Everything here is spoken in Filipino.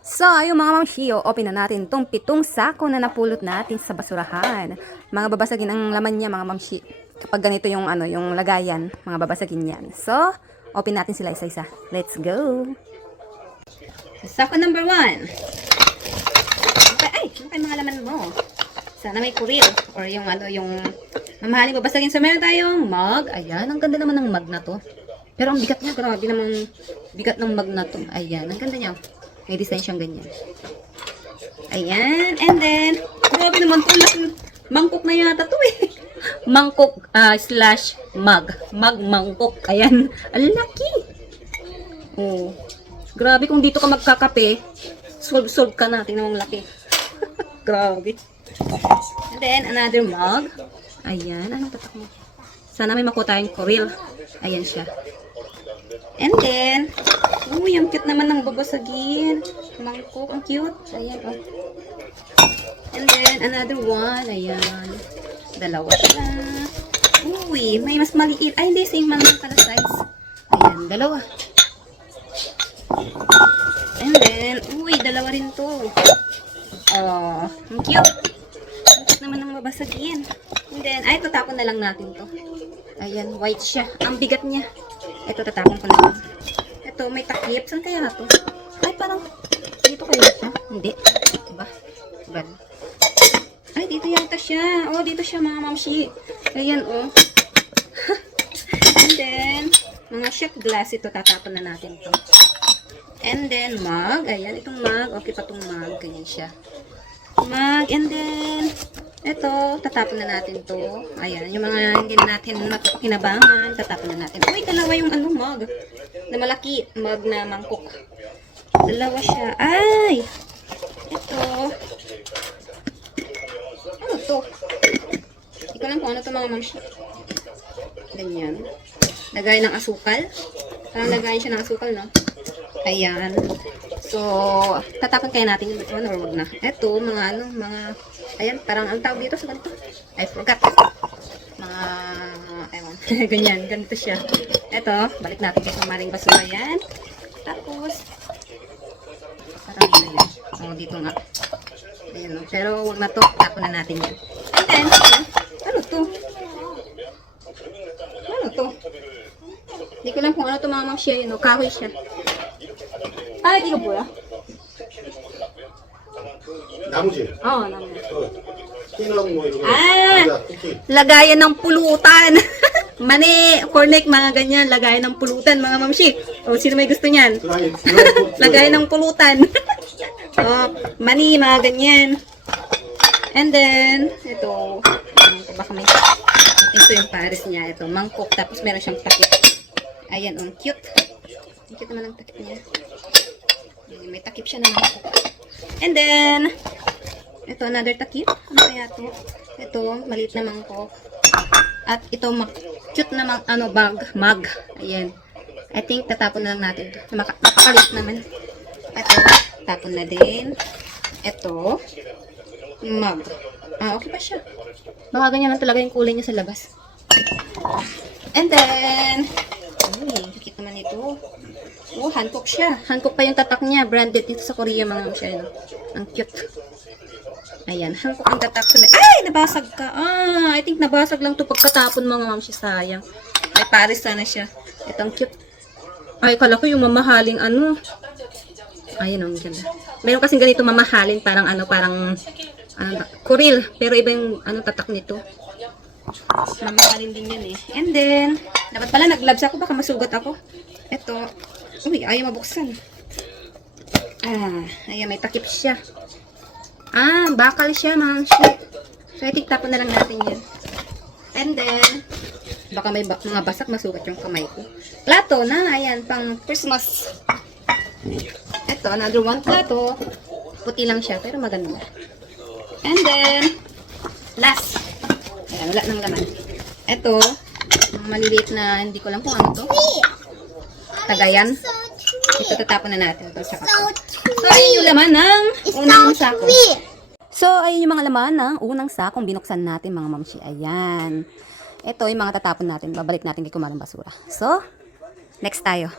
So, ayun mga mamshiyo, open na natin tong 7 sako na napulot natin sa basurahan. Mga babasagin ang laman niya mga mamshi. Kapag ganito yung yung lagayan, mga babasagin yan. So, open natin sila isa-isa. Let's go! Sako number 1. Ay, ano mga laman mo? Sana may kuril or yung yung mamahaling babasagin. So, meron tayong mug. Ayan, ang ganda naman ng mug na to. Pero ang bigat niya, grabe namang bigat ng mug na to. Ayan, ang ganda niya. May design siyang ganyan. Ayan. And then, grabe naman po. Mangkok na yata to eh. Mangkok slash mug. Mangkok. Ayan. Ang laki. Oh. Grabe kung dito ka magkakape. Solve ka na. Tingnan mong laki. Grabe. And then, another mug. Ayan. Anong tatak mo? Sana may makuha tayong koril. Ayan siya. And then, uy, ang cute naman ng babasagin. Mangkok, ang cute. Ayan, oh. And then, another one. Ayan. Dalawa sila. Uy, may mas maliit. Ay, hindi, same man pala size. Ayan, dalawa. And then, uy, dalawa rin to. Oh, ang cute. Ang cute naman ng babasagin. And then, ay, tatapon na lang natin to. Ayan, white siya. Ang bigat niya. Ito, tatapon ko na lang. Ito, may takip. Saan kaya na to? Ay, parang dito kaya siya. Hindi. Diba? Diba? Ay, dito yata siya. Oh, dito siya mga mamshi. Ayan, oh. And then, mga shot glass. Ito, tatapon na natin to. And then, mug. Ayan, itong mug. Okay pa itong mug. Ganyan siya. Mug. And then, ito, tatapon na natin to. Ayan, yung mga hindi na natin mapapakinabangan, tatapon na natin. Uy, dalawa yung mug. Na malaki. Mug na mangkok. Dalawa siya. Ay! Ito. Ano to? Hindi ko lang kung ano to mga mamshi. Ganyan. Lagay ng asukal. Parang lagayin siya ng asukal, no? Ayan. So, tatapon kaya natin yung or wag na. Ito, mga ayan, parang ang tawag dito sa ganito. I forgot. Mga, ewan, ganyan, ganito siya. Ito, balik natin kay maring basura yan. Tapos, parang ganyan. Oh, dito nga. Ayan, no? Pero wag na to, tapon na natin yan. And then, ano to? Ano to? Hindi ko lang kung ano to mga mamsya yun, no? Kahoy siya. Ay, di ko pula. 나무지? 나무. 띵하고 뭐 이런 거. 쿠키. Lagayan ng pulutan. Mani, cornek, mga ganyan. Lagayan ng pulutan, mga mamshi. O, sino may gusto niyan? Lagayan ng pulutan. Mani, mga ganyan. And then, ito. Baka may, ito yung pares niya. Ito, mangkok. Tapos meron siyang takip. Ayan, cute. Ang cute naman ang takip niya. May takip siya na mangkok. And then, ito, another takip. Ano kaya ito? Ito, maliit na mangkok. At ito, cute na mug. Ayan. I think, tatapon na lang natin ito. Napakaliit naman. Ito, tapon na din. Ito, mug. Okay pa siya. Baka ganyan lang talaga yung kulay niya sa labas. And then, cute naman ito. Oh, Hankook siya. Hankook pa yung tatak niya. Branded dito sa Korea mga siya. Ang cute. Ayan, Hankook ang tatak sa ay, nabasag ka. I think nabasag lang to pagkatapon mga mamsi. Sayang. Ay, pares sana siya. Ito ang cute. Ay, kala ko yung mamahaling Ayan, ang ganda. Meron kasing ganito mamahalin. Parang kuril. Pero iba yung tatak nito. Mamahalin din yan eh. And then, dapat pala nag-gloves ako. Baka masugat ako. Ito. Uy, ayaw mabuksan. Ayan, may takip siya. Bakal siya, mga shit. So, I think tapon na lang natin yan. And then, baka may mga basak masugat yung kamay ko. Plato na, ayan, pang Christmas. Ito, another one plato. Puti lang siya, pero maganda. And then, last. Ayan, wala nang laman. Ito, maliliit na, hindi ko lang kung ano to. Tagayan. Ito, tatapon na natin ito sa kapo. So, ayun yung laman ng unang sako. So, ayun yung mga laman ng unang sakong binuksan natin, mga mamshi. Ayan. Ito yung mga tatapon natin. Babalik natin kay kumarang basura. So, next tayo.